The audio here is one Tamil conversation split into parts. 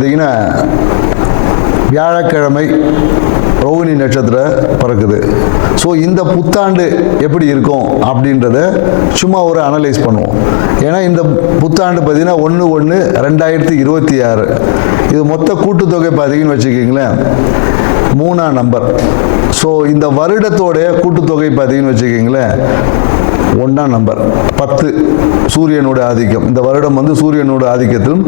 பார்த்தீங்கன்னா வியாழக்கிழமை ரோஹிணி நட்சத்திரம் பிறக்குது ஸோ இந்த புத்தாண்டு எப்படி இருக்கும் அப்படின்றத சும்மா ஒரு அனலைஸ் பண்ணுவோம் ஏன்னா இந்த புத்தாண்டு பார்த்தீங்கன்னா ஒன்று ஒன்று ரெண்டாயிரத்தி இருபத்தி ஆறு இது மொத்த கூட்டுத்தொகை பார்த்தீங்கன்னு வச்சுக்கிங்களேன் மூணாம் நம்பர் ஸோ இந்த வருடத்தோடைய கூட்டுத்தொகை பார்த்தீங்கன்னு வச்சுக்கிங்களேன் ஒன்றாம் நம்பர் பத்து சூரியனோட ஆதிக்கம் இந்த வருடம் வந்து சூரியனோட ஆதிக்கத்திலும்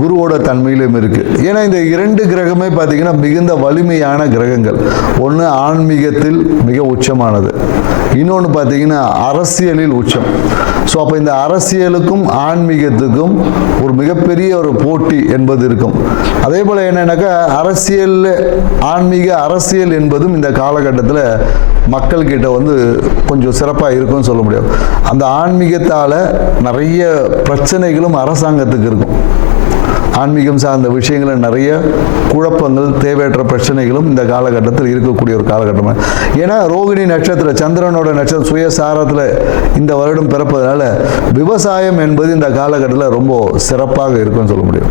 குருவோட தன்மையிலும் இருக்குது ஏன்னா இந்த இரண்டு கிரகமே பார்த்தீங்கன்னா மிகுந்த வலிமையான கிரகங்கள் ஒன்று ஆன்மீகத்தில் மிக உச்சமானது இன்னொன்று பார்த்தீங்கன்னா அரசியலில் உச்சம் ஸோ அப்போ இந்த அரசியலுக்கும் ஆன்மீகத்துக்கும் ஒரு மிகப்பெரிய ஒரு போட்டி என்பது இருக்கும் அதே போல் என்னென்னாக்கா அரசியல் ஆன்மீக அரசியல் என்பதும் இந்த காலகட்டத்தில் மக்கள்கிட்ட வந்து கொஞ்சம் சிறப்பாக இருக்கும்னு சொல்ல முடியும் அந்த ஆன்மீகத்தால் நிறைய பிரச்சனைகளும் அரசாங்கத்துக்கு இருக்கும் ஆன்மீகம் சார்ந்த விஷயங்களில் நிறைய குழப்பங்கள் தேவையற்ற பிரச்சனைகளும் இந்த காலகட்டத்தில் இருக்கக்கூடிய ஒரு காலகட்டமாக ஏன்னா ரோகிணி நட்சத்திர சந்திரனோட நட்சத்திர சுயசாரத்தில் இந்த வருடம் பிறப்பதனால விவசாயம் என்பது இந்த காலகட்டத்தில் ரொம்ப சிறப்பாக இருக்கும்னு சொல்ல முடியும்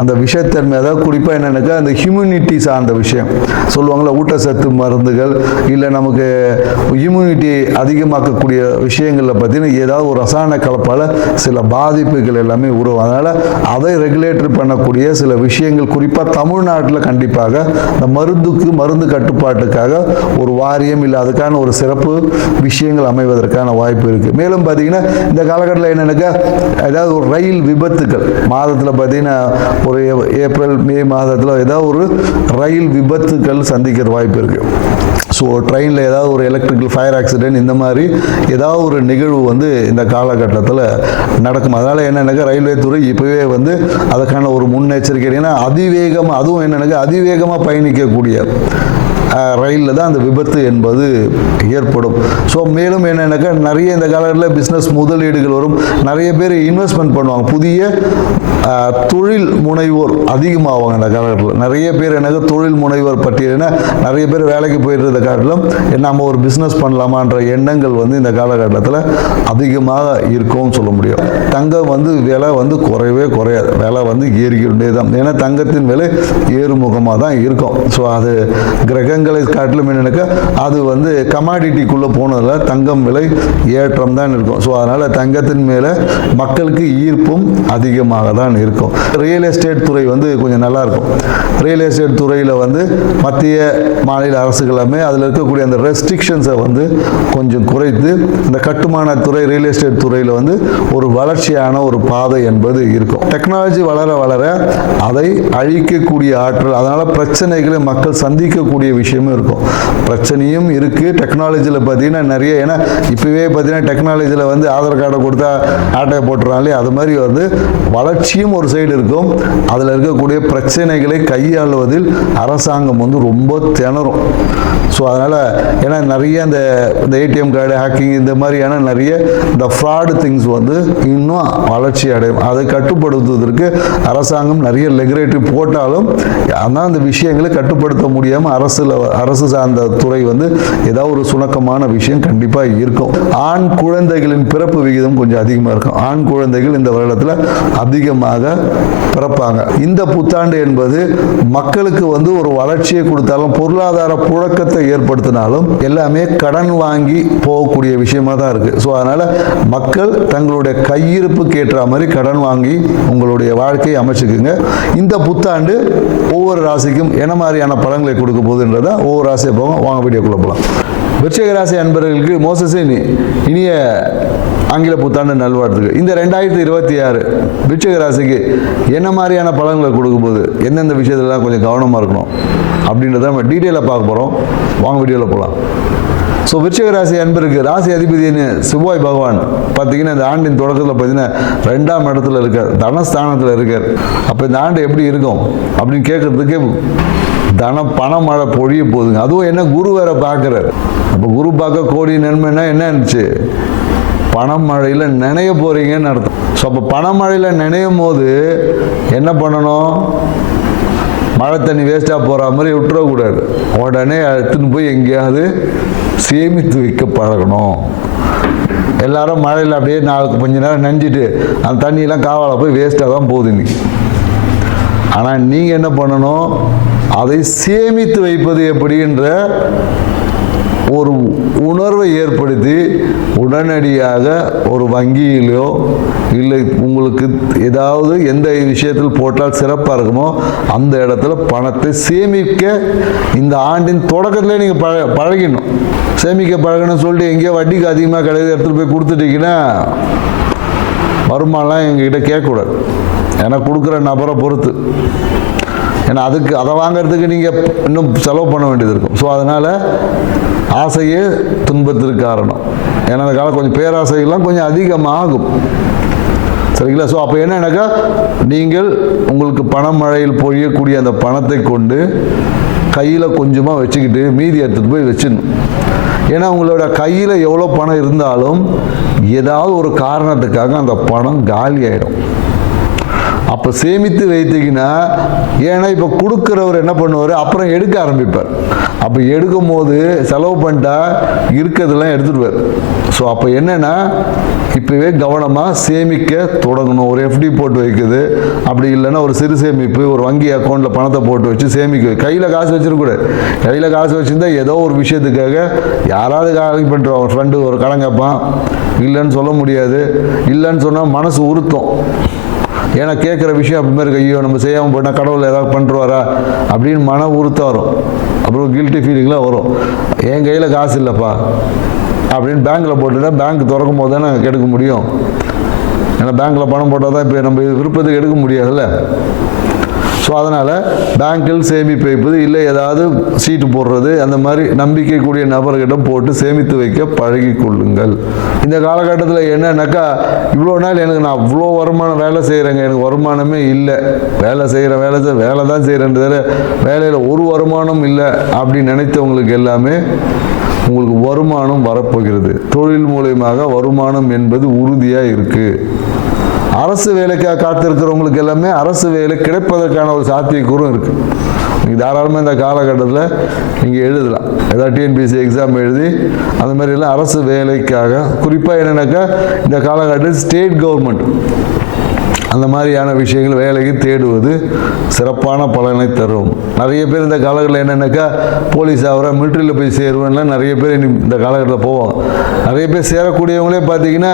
அந்த விஷத்தன்மை அதாவது குறிப்பாக என்னென்னக்கா அந்த ஹியூமினிட்டி சார்ந்த விஷயம் சொல்லுவாங்களா ஊட்டச்சத்து மருந்துகள் இல்லை நமக்கு இம்யூனிட்டி அதிகமாக்கக்கூடிய விஷயங்களில் பார்த்தீங்கன்னா ஏதாவது ஒரு ரசாயன கலப்பால் சில பாதிப்புகள் எல்லாமே உருவாகும் அதனால் அதை ரெகுலேட்டர் பண்ணக்கூடிய சில விஷயங்கள் குறிப்பாக தமிழ்நாட்டில் கண்டிப்பாக இந்த மருந்துக்கு மருந்து கட்டுப்பாட்டுக்காக ஒரு வாரியம் இல்லை அதுக்கான ஒரு சிறப்பு விஷயங்கள் அமைவதற்கான வாய்ப்பு இருக்குது மேலும் பார்த்தீங்கன்னா இந்த காலகட்டத்தில் என்னென்னக்கா ஏதாவது ஒரு ரயில் விபத்துக்கள் மாதத்தில் பார்த்தீங்கன்னா ஒரு ஏப்ரல் மே மாதத்தில் ஏதாவது ஒரு ரயில் விபத்துக்கள் சந்திக்கிற வாய்ப்பு இருக்குது ஸோ ட்ரெயினில் ஏதாவது ஒரு எலக்ட்ரிக்கல் ஃபயர் ஆக்சிடென்ட் இந்த மாதிரி ஏதாவது ஒரு நிகழ்வு வந்து இந்த காலகட்டத்தில் நடக்கும் அதனால் என்னென்னக்கா ரயில்வே துறை இப்போவே வந்து அதுக்கான ஒரு முன்னெச்சரிக்கை ஏன்னா அதிவேகமாக அதுவும் என்னென்னக்கா அதிவேகமாக பயணிக்கக்கூடிய ரயிலில் தான் அந்த விபத்து என்பது ஏற்படும் ஸோ மேலும் என்னென்னாக்கா நிறைய இந்த காலகட்டத்தில் பிஸ்னஸ் முதலீடுகள் வரும் நிறைய பேர் இன்வெஸ்ட்மெண்ட் பண்ணுவாங்க புதிய தொழில் முனைவோர் அதிகமாகுவாங்க இந்த காலகட்டத்தில் நிறைய பேர் எனக்கு தொழில் முனைவோர் பட்டியலினா நிறைய பேர் வேலைக்கு போயிடுறத காட்டிலும் நம்ம ஒரு பிஸ்னஸ் பண்ணலாமான்ற எண்ணங்கள் வந்து இந்த காலகட்டத்தில் அதிகமாக இருக்கும்னு சொல்ல முடியும் தங்கம் வந்து விலை வந்து குறையவே குறையாது விலை வந்து ஏறிக்கொண்டே தான் ஏன்னா தங்கத்தின் விலை ஏறுமுகமாக தான் இருக்கும் ஸோ அது கிரகங்கள் பெண்களை காட்டிலும் என்னென்னாக்கா அது வந்து கமாடிட்டிக்குள்ளே போனதில் தங்கம் விலை ஏற்றம் தான் இருக்கும் ஸோ அதனால் தங்கத்தின் மேலே மக்களுக்கு ஈர்ப்பும் அதிகமாக தான் இருக்கும் ரியல் எஸ்டேட் துறை வந்து கொஞ்சம் நல்லாயிருக்கும் ரியல் எஸ்டேட் துறையில் வந்து மத்திய மாநில அரசுகளுமே அதில் இருக்கக்கூடிய அந்த ரெஸ்ட்ரிக்ஷன்ஸை வந்து கொஞ்சம் குறைத்து இந்த கட்டுமான துறை ரியல் எஸ்டேட் துறையில் வந்து ஒரு வளர்ச்சியான ஒரு பாதை என்பது இருக்கும் டெக்னாலஜி வளர வளர அதை அழிக்கக்கூடிய ஆற்றல் அதனால் பிரச்சனைகளை மக்கள் சந்திக்கக்கூடிய விஷயம் விஷயமும் இருக்கும் பிரச்சனையும் இருக்குது டெக்னாலஜியில் பார்த்தீங்கன்னா நிறைய ஏன்னா இப்போவே பார்த்தீங்கன்னா டெக்னாலஜியில் வந்து ஆதார் கார்டை கொடுத்தா ஆட்டை போட்டுறாங்களே அது மாதிரி வந்து வளர்ச்சியும் ஒரு சைடு இருக்கும் அதில் இருக்கக்கூடிய பிரச்சனைகளை கையாளுவதில் அரசாங்கம் வந்து ரொம்ப திணறும் ஸோ அதனால் ஏன்னா நிறைய அந்த இந்த ஏடிஎம் கார்டு ஹேக்கிங் இந்த மாதிரியான நிறைய இந்த ஃப்ராடு திங்ஸ் வந்து இன்னும் வளர்ச்சி அடையும் அதை கட்டுப்படுத்துவதற்கு அரசாங்கம் நிறைய லெகுரேட்டிவ் போட்டாலும் ஆனால் அந்த விஷயங்களை கட்டுப்படுத்த முடியாமல் அரசில் அரசு சார்ந்த துறை வந்து ஏதாவது ஒரு சுணக்கமான விஷயம் கண்டிப்பாக இருக்கும் ஆண் குழந்தைகளின் பிறப்பு விகிதம் கொஞ்சம் அதிகமாக இருக்கும் ஆண் குழந்தைகள் இந்த வருடத்தில் அதிகமாக பிறப்பாங்க இந்த புத்தாண்டு என்பது மக்களுக்கு வந்து ஒரு வளர்ச்சியை கொடுத்தாலும் பொருளாதார புழக்கத்தை ஏற்படுத்தினாலும் எல்லாமே கடன் வாங்கி போகக்கூடிய விஷயமா தான் இருக்குது ஸோ அதனால் மக்கள் தங்களுடைய கையிருப்புக்கு கேட்ட மாதிரி கடன் வாங்கி உங்களுடைய வாழ்க்கையை அமைச்சுக்குங்க இந்த புத்தாண்டு ஒவ்வொரு ராசிக்கும் என்ன மாதிரியான பலன்களை கொடுக்க போகுதுன்றதை பார்க்கலாம் ஒவ்வொரு ராசியாக போவோம் வாங்க வீடியோக்குள்ளே போகலாம் விருச்சக ராசி அன்பர்களுக்கு இனி இனிய ஆங்கில புத்தாண்டு நல்வாழ்த்துக்கு இந்த ரெண்டாயிரத்தி இருபத்தி ஆறு விருச்சக ராசிக்கு என்ன மாதிரியான பலன்களை கொடுக்கும்போது எந்தெந்த விஷயத்துலலாம் கொஞ்சம் கவனமாக இருக்கணும் அப்படின்றத நம்ம டீட்டெயிலாக பார்க்க போகிறோம் வாங்க வீடியோவில் போகலாம் ஸோ விருச்சிக ராசி அன்பருக்கு ராசி அதிபதினு சிவாய் பகவான் பார்த்தீங்கன்னா இந்த ஆண்டின் தொடக்கத்தில் பார்த்தீங்கன்னா ரெண்டாம் இடத்துல இருக்கார் தனஸ்தானத்தில் இருக்கார் அப்போ இந்த ஆண்டு எப்படி இருக்கும் அப்படின்னு கேட்குறதுக்கே தன பண மழை பொழிய போகுதுங்க அதுவும் என்ன குரு வேற பார்க்குறாரு அப்போ குரு பார்க்க கோடி நன்மைன்னா என்ன இருந்துச்சு மழையில் நினைய போகிறீங்கன்னு அர்த்தம் ஸோ அப்போ மழையில் நினையும் போது என்ன பண்ணணும் மழை தண்ணி வேஸ்ட்டாக போகிற மாதிரி விட்டுறக்கூடாது உடனே எடுத்துன்னு போய் எங்கேயாவது சேமித்து வைக்க பழகணும் எல்லாரும் மழையில் அப்படியே நாளுக்கு கொஞ்ச நேரம் நஞ்சிட்டு அந்த தண்ணியெல்லாம் காவலாக போய் வேஸ்ட்டாக தான் போகுது இன்னைக்கு ஆனால் நீங்கள் என்ன பண்ணணும் அதை சேமித்து வைப்பது எப்படின்ற ஒரு உணர்வை ஏற்படுத்தி உடனடியாக ஒரு வங்கியிலோ இல்லை உங்களுக்கு ஏதாவது எந்த விஷயத்தில் போட்டால் சிறப்பாக இருக்குமோ அந்த இடத்துல பணத்தை சேமிக்க இந்த ஆண்டின் தொடக்கத்திலே நீங்கள் பழ பழகிடணும் சேமிக்க பழகணும்னு சொல்லிட்டு எங்கேயோ வட்டிக்கு அதிகமாக கிடையாது எடுத்துகிட்டு போய் கொடுத்துட்டீங்கன்னா வருமானம்லாம் எங்ககிட்ட கேட்கக்கூடாது ஏன்னா கொடுக்குற நபரை பொறுத்து ஏன்னா அதுக்கு அதை வாங்கிறதுக்கு நீங்கள் இன்னும் செலவு பண்ண வேண்டியது இருக்கும் ஸோ அதனால் ஆசையே துன்பத்திற்கு காரணம் ஏன்னா அந்த காலம் கொஞ்சம் பேராசைகள்லாம் கொஞ்சம் அதிகமாகும் சரிங்களா ஸோ அப்போ என்ன என்னன்னாக்கா நீங்கள் உங்களுக்கு பணமழையில் பொழியக்கூடிய அந்த பணத்தை கொண்டு கையில் கொஞ்சமாக வச்சுக்கிட்டு மீதி எடுத்துகிட்டு போய் வச்சிடணும் ஏன்னா உங்களோட கையில் எவ்வளோ பணம் இருந்தாலும் ஏதாவது ஒரு காரணத்துக்காக அந்த பணம் காலி ஆகிடும் அப்போ சேமித்து வைத்தீங்கன்னா ஏன்னா இப்போ கொடுக்குறவர் என்ன பண்ணுவார் அப்புறம் எடுக்க ஆரம்பிப்பார் அப்போ எடுக்கும் போது செலவு பண்ணிட்டா இருக்கிறதெல்லாம் எடுத்துடுவார் ஸோ அப்போ என்னென்னா இப்போவே கவனமாக சேமிக்க தொடங்கணும் ஒரு எஃப்டி போட்டு வைக்குது அப்படி இல்லைன்னா ஒரு சிறு சேமிப்பு ஒரு வங்கி அக்கௌண்ட்டில் பணத்தை போட்டு வச்சு சேமிக்க கையில் காசு வச்சிருக்கூட கையில் காசு வச்சுருந்தா ஏதோ ஒரு விஷயத்துக்காக யாராவது காலி பண்ணுறோம் ஃப்ரெண்டு ஒரு கடன் கேட்பான் இல்லைன்னு சொல்ல முடியாது இல்லைன்னு சொன்னால் மனசு உருத்தம் ஏன்னா கேட்குற விஷயம் அப்படி மாதிரி ஐயோ நம்ம செய்யாமல் போயிட்டா கடவுள் ஏதாவது பண்ணுறாரா அப்படின்னு மன உறுத்தம் வரும் அப்புறம் கில்ட்டி ஃபீலிங்லாம் வரும் என் கையில் காசு இல்லைப்பா அப்படின்னு பேங்க்கில் போட்டுட்டா பேங்க் திறக்கும் போது தானே கெடுக்க முடியும் ஏன்னா பேங்க்கில் பணம் போட்டால் தான் இப்போ நம்ம விருப்பத்துக்கு எடுக்க முடியாதுல்ல ஸோ அதனால் பேங்க்கில் சேமிப்பு வைப்பது இல்லை ஏதாவது சீட்டு போடுறது அந்த மாதிரி நம்பிக்கைக்கூடிய நபர்கிட்ட போட்டு சேமித்து வைக்க பழகி கொள்ளுங்கள் இந்த காலகட்டத்தில் என்னன்னாக்கா இவ்வளோ நாள் எனக்கு நான் அவ்வளோ வருமானம் வேலை செய்கிறேங்க எனக்கு வருமானமே இல்லை வேலை செய்கிற வேலை வேலை தான் செய்கிறேன்றது வேலையில் ஒரு வருமானம் இல்லை அப்படின்னு நினைத்தவங்களுக்கு எல்லாமே உங்களுக்கு வருமானம் வரப்போகிறது தொழில் மூலயமாக வருமானம் என்பது உறுதியாக இருக்குது அரசு வேலைக்காக காத்திருக்கிறவங்களுக்கு எல்லாமே அரசு வேலை கிடைப்பதற்கான ஒரு சாத்தியக்கூறும் இருக்குது நீங்கள் தாராளமாக இந்த காலகட்டத்தில் நீங்கள் எழுதலாம் ஏதாவது டிஎன்பிசி எக்ஸாம் எழுதி அந்த மாதிரிலாம் அரசு வேலைக்காக குறிப்பாக என்னென்னாக்கா இந்த காலகட்டத்தில் ஸ்டேட் கவர்மெண்ட் அந்த மாதிரியான விஷயங்கள் வேலைக்கு தேடுவது சிறப்பான பலனை தரும் நிறைய பேர் இந்த காலகட்டத்தில் என்னென்னாக்கா போலீஸ் ஆகிறேன் மிலிட்ரியில் போய் சேருவேன்லாம் நிறைய பேர் இந்த காலகட்டத்தில் போவோம் நிறைய பேர் சேரக்கூடியவங்களே பார்த்தீங்கன்னா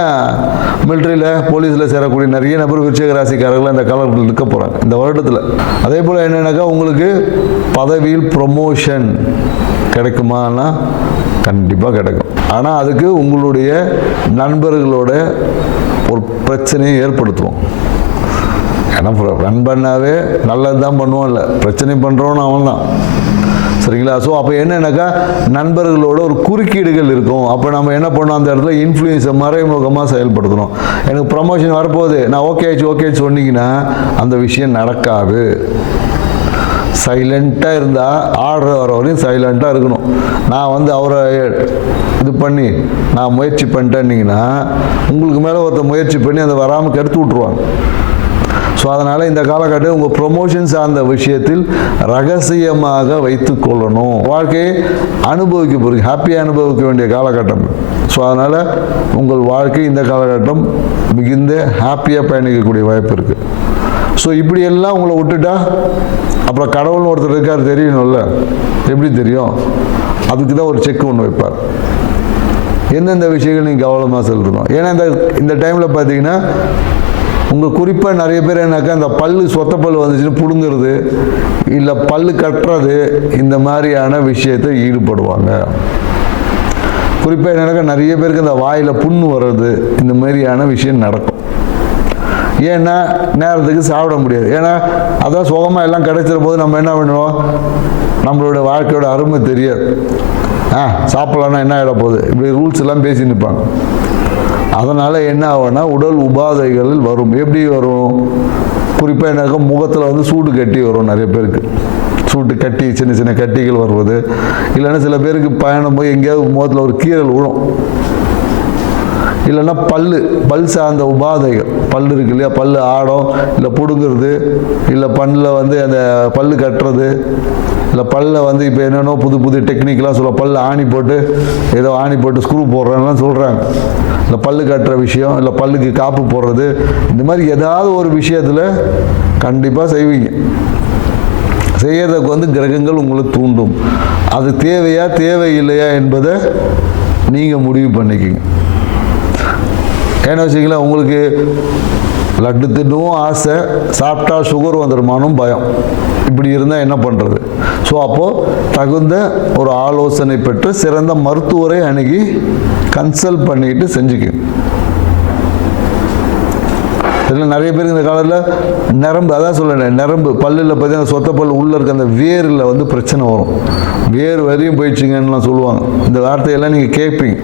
மிலிட்ரியில் போலீஸில் சேரக்கூடிய நிறைய நபர் விருச்சக ராசிக்காரர்கள் இந்த காலகட்டத்தில் இருக்க போகிறாங்க இந்த வருடத்தில் அதே போல் என்னென்னாக்கா உங்களுக்கு பதவியில் ப்ரொமோஷன் கிடைக்குமானா கண்டிப்பாக கிடைக்கும் ஆனால் அதுக்கு உங்களுடைய நண்பர்களோட ஒரு பிரச்சனையை ஏற்படுத்துவோம் ஏன்னா ரன் பண்ணாவே நல்லது தான் பண்ணுவோம் இல்லை பிரச்சனை பண்ணுறோம்னு அவன் தான் சரிங்களா ஸோ அப்போ என்னென்னாக்கா நண்பர்களோட ஒரு குறுக்கீடுகள் இருக்கும் அப்போ நம்ம என்ன பண்ணோம் அந்த இடத்துல இன்ஃப்ளூயன்ஸை மறைமுகமாக செயல்படுத்தணும் எனக்கு ப்ரமோஷன் வரப்போகுது நான் ஓகே ஆச்சு ஓகே சொன்னீங்கன்னா அந்த விஷயம் நடக்காது சைலண்ட்டாக இருந்தால் ஆர்டர் வர வரையும் சைலண்ட்டாக இருக்கணும் நான் வந்து அவரை இது பண்ணி நான் முயற்சி பண்ணிட்டேன்னீங்கன்னா உங்களுக்கு மேலே ஒருத்தர் முயற்சி பண்ணி அதை வராமல் கெடுத்து விட்ருவாங்க ஸோ அதனால் இந்த காலகட்டம் உங்கள் ப்ரொமோஷன் சார்ந்த விஷயத்தில் ரகசியமாக வைத்து கொள்ளணும் வாழ்க்கையை அனுபவிக்க போகிறீங்க ஹாப்பியாக அனுபவிக்க வேண்டிய காலகட்டம் ஸோ அதனால் உங்கள் வாழ்க்கை இந்த காலகட்டம் மிகுந்த ஹாப்பியாக பயணிக்கக்கூடிய வாய்ப்பு இருக்குது ஸோ இப்படியெல்லாம் உங்களை விட்டுட்டா அப்புறம் கடவுள்னு ஒருத்தர் இருக்கார் தெரியணும்ல எப்படி தெரியும் அதுக்கு தான் ஒரு செக் ஒன்று வைப்பார் எந்தெந்த விஷயங்கள் நீங்கள் கவனமாக செலுத்தணும் ஏன்னா இந்த இந்த டைமில் பார்த்தீங்கன்னா உங்கள் குறிப்பாக நிறைய பேர் என்னக்கா இந்த பல்லு சொத்த பல் வந்துச்சுன்னு பிடுங்கிறது இல்லை பல்லு கட்டுறது இந்த மாதிரியான விஷயத்தை ஈடுபடுவாங்க குறிப்பாக என்னக்கா நிறைய பேருக்கு இந்த வாயில் புண்ணு வர்றது இந்த மாதிரியான விஷயம் நடக்கும் ஏன்னா நேரத்துக்கு சாப்பிட முடியாது ஏன்னா அதான் சுகமாக எல்லாம் கிடைச்சிட போது நம்ம என்ன பண்ணுவோம் நம்மளோட வாழ்க்கையோட அருமை தெரியாது ஆ சாப்பிட்லாம்னா என்ன ஆகிட போகுது இப்படி ரூல்ஸ் எல்லாம் பேசி நிற்பாங்க அதனால் என்ன ஆகும்னா உடல் உபாதைகள் வரும் எப்படி வரும் குறிப்பாக எனக்கு முகத்தில் வந்து சூடு கட்டி வரும் நிறைய பேருக்கு சூட்டு கட்டி சின்ன சின்ன கட்டிகள் வருவது இல்லைன்னா சில பேருக்கு பயணம் போய் எங்கேயாவது முகத்தில் ஒரு கீரல் விழும் இல்லைன்னா பல்லு பல் சார்ந்த உபாதைகள் பல் இருக்கு இல்லையா பல் ஆடும் இல்லை பிடுங்குறது இல்லை பல்லில் வந்து அந்த பல்லு கட்டுறது இல்லை பல்ல வந்து இப்போ என்னென்னோ புது புது டெக்னிக்லாம் சொல்ல பல்லு ஆணி போட்டு ஏதோ ஆணி போட்டு ஸ்க்ரூ போடுறேன்லாம் சொல்கிறாங்க இல்லை பல்லு கட்டுற விஷயம் இல்லை பல்லுக்கு காப்பு போடுறது இந்த மாதிரி ஏதாவது ஒரு விஷயத்தில் கண்டிப்பாக செய்வீங்க செய்கிறதுக்கு வந்து கிரகங்கள் உங்களுக்கு தூண்டும் அது தேவையா தேவையில்லையா என்பதை நீங்கள் முடிவு பண்ணிக்கிங்க ஏன்னா வச்சுக்கலாம் உங்களுக்கு லட்டு தின்னவும் ஆசை சாப்பிட்டா சுகர் வந்துருமானும் பயம் இப்படி இருந்தால் என்ன பண்ணுறது ஸோ அப்போது தகுந்த ஒரு ஆலோசனை பெற்று சிறந்த மருத்துவரை அணுகி கன்சல்ட் பண்ணிக்கிட்டு செஞ்சுக்கும் இதில் நிறைய பேர் இந்த காலத்தில் நரம்பு அதான் சொல்லணும் நரம்பு பல்லில் பார்த்தீங்கன்னா சொத்த பல் உள்ளே இருக்க அந்த வேரில் வந்து பிரச்சனை வரும் வேர் வரையும் போயிடுச்சுங்கன்னுலாம் சொல்லுவாங்க இந்த வார்த்தையெல்லாம் நீங்கள் கேட்பீங்க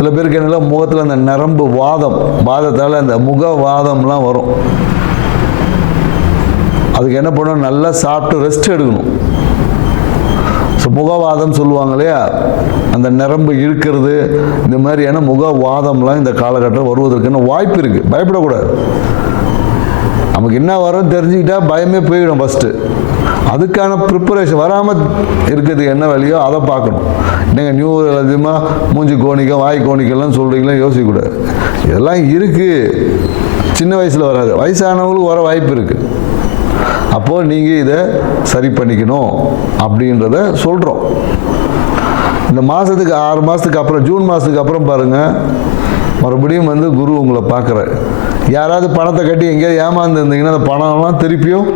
சில பேருக்கு என்ன முகத்தில் அந்த நரம்பு வாதம் வாதத்தால் அந்த முக வாதம்லாம் வரும் அதுக்கு என்ன பண்ணணும் நல்லா சாப்பிட்டு ரெஸ்ட் எடுக்கணும் ஸோ முகவாதம் சொல்லுவாங்க இல்லையா அந்த நரம்பு இழுக்கிறது இந்த மாதிரியான முகவாதம்லாம் இந்த காலகட்டம் வருவதற்கான வாய்ப்பு இருக்குது பயப்படக்கூடாது நமக்கு என்ன வரும்னு தெரிஞ்சுக்கிட்டால் பயமே போயிடும் ஃபஸ்ட்டு அதுக்கான ப்ரிப்பரேஷன் வராமல் இருக்கிறதுக்கு என்ன வழியோ அதை பார்க்கணும் நீங்கள் நியூ இயர் அதிகமாக மூஞ்சி கோணிக்க வாய் கோணிக்கெல்லாம் சொல்கிறீங்களா யோசிக்கக்கூடாது இதெல்லாம் இருக்குது சின்ன வயசில் வராது வயசானவங்களுக்கு வர வாய்ப்பு இருக்குது அப்போது நீங்கள் இதை சரி பண்ணிக்கணும் அப்படின்றத சொல்கிறோம் இந்த மாதத்துக்கு ஆறு மாதத்துக்கு அப்புறம் ஜூன் மாதத்துக்கு அப்புறம் பாருங்கள் மறுபடியும் வந்து குரு உங்களை பார்க்குறேன் யாராவது பணத்தை கட்டி எங்கேயாவது ஏமாந்து இருந்தீங்கன்னா அந்த பணம்லாம் திருப்பியும்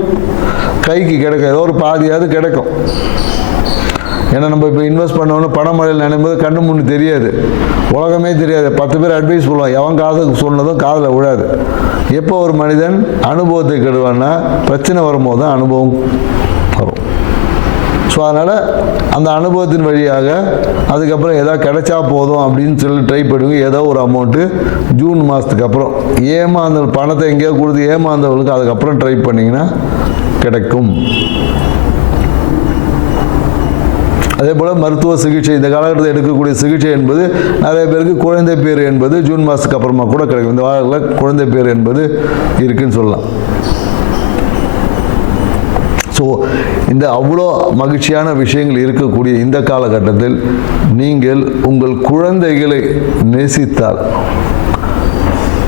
கைக்கு கிடைக்கும் ஏதோ ஒரு பாதியாவது கிடைக்கும் ஏன்னா நம்ம இப்போ இன்வெஸ்ட் பண்ணோன்னு பணம் மழையில் நினைக்கும்போது கண்ணு முன்னு தெரியாது உலகமே தெரியாது பத்து பேர் அட்வைஸ் பண்ணுவான் எவன் காதுக்கு சொன்னதும் காதில் விழாது எப்போ ஒரு மனிதன் அனுபவத்தை கெடுவான்னா பிரச்சனை வரும்போது தான் அனுபவம் ஸோ அதனால் அந்த அனுபவத்தின் வழியாக அதுக்கப்புறம் ஏதாவது கிடைச்சா போதும் அப்படின்னு சொல்லி ட்ரை பண்ணுங்க ஏதோ ஒரு அமௌண்ட்டு ஜூன் மாதத்துக்கு அப்புறம் ஏமாந்த பணத்தை எங்கேயோ கொடுத்து ஏமாந்தவங்களுக்கு அதுக்கப்புறம் ட்ரை பண்ணிங்கன்னா கிடைக்கும் அதே போல் மருத்துவ சிகிச்சை இந்த காலகட்டத்தில் எடுக்கக்கூடிய சிகிச்சை என்பது நிறைய பேருக்கு குழந்தை பேர் என்பது ஜூன் மாதத்துக்கு அப்புறமா கூட கிடைக்கும் இந்த வாரத்தில் குழந்தை பேர் என்பது இருக்குன்னு சொல்லலாம் ஸோ இந்த அவ்வளோ மகிழ்ச்சியான விஷயங்கள் இருக்கக்கூடிய இந்த காலகட்டத்தில் நீங்கள் உங்கள் குழந்தைகளை நேசித்தால்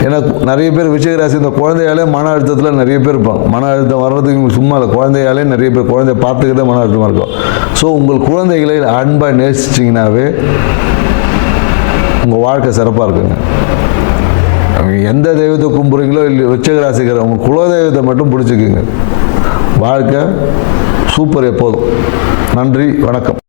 ஏன்னா நிறைய பேர் விஷயராசி இந்த குழந்தையாலே மன அழுத்தத்தில் நிறைய பேர் இருப்பாங்க மன அழுத்தம் வர்றதுக்கு சும்மா இல்லை குழந்தையாலே நிறைய பேர் குழந்தைய பார்த்துக்கிட்டே மன அழுத்தமாக இருக்கும் ஸோ உங்கள் குழந்தைகளை அன்பாக நேசிச்சிங்கனாவே உங்கள் வாழ்க்கை சிறப்பாக இருக்குங்க எந்த தெய்வத்தை கும்பிட்றீங்களோ இல்லை விச்சகராசிக்கிற உங்கள் குலதெய்வத்தை மட்டும் பிடிச்சிக்குங்க வாழ்க்கை சூப்பர் எப்போதும் நன்றி வணக்கம்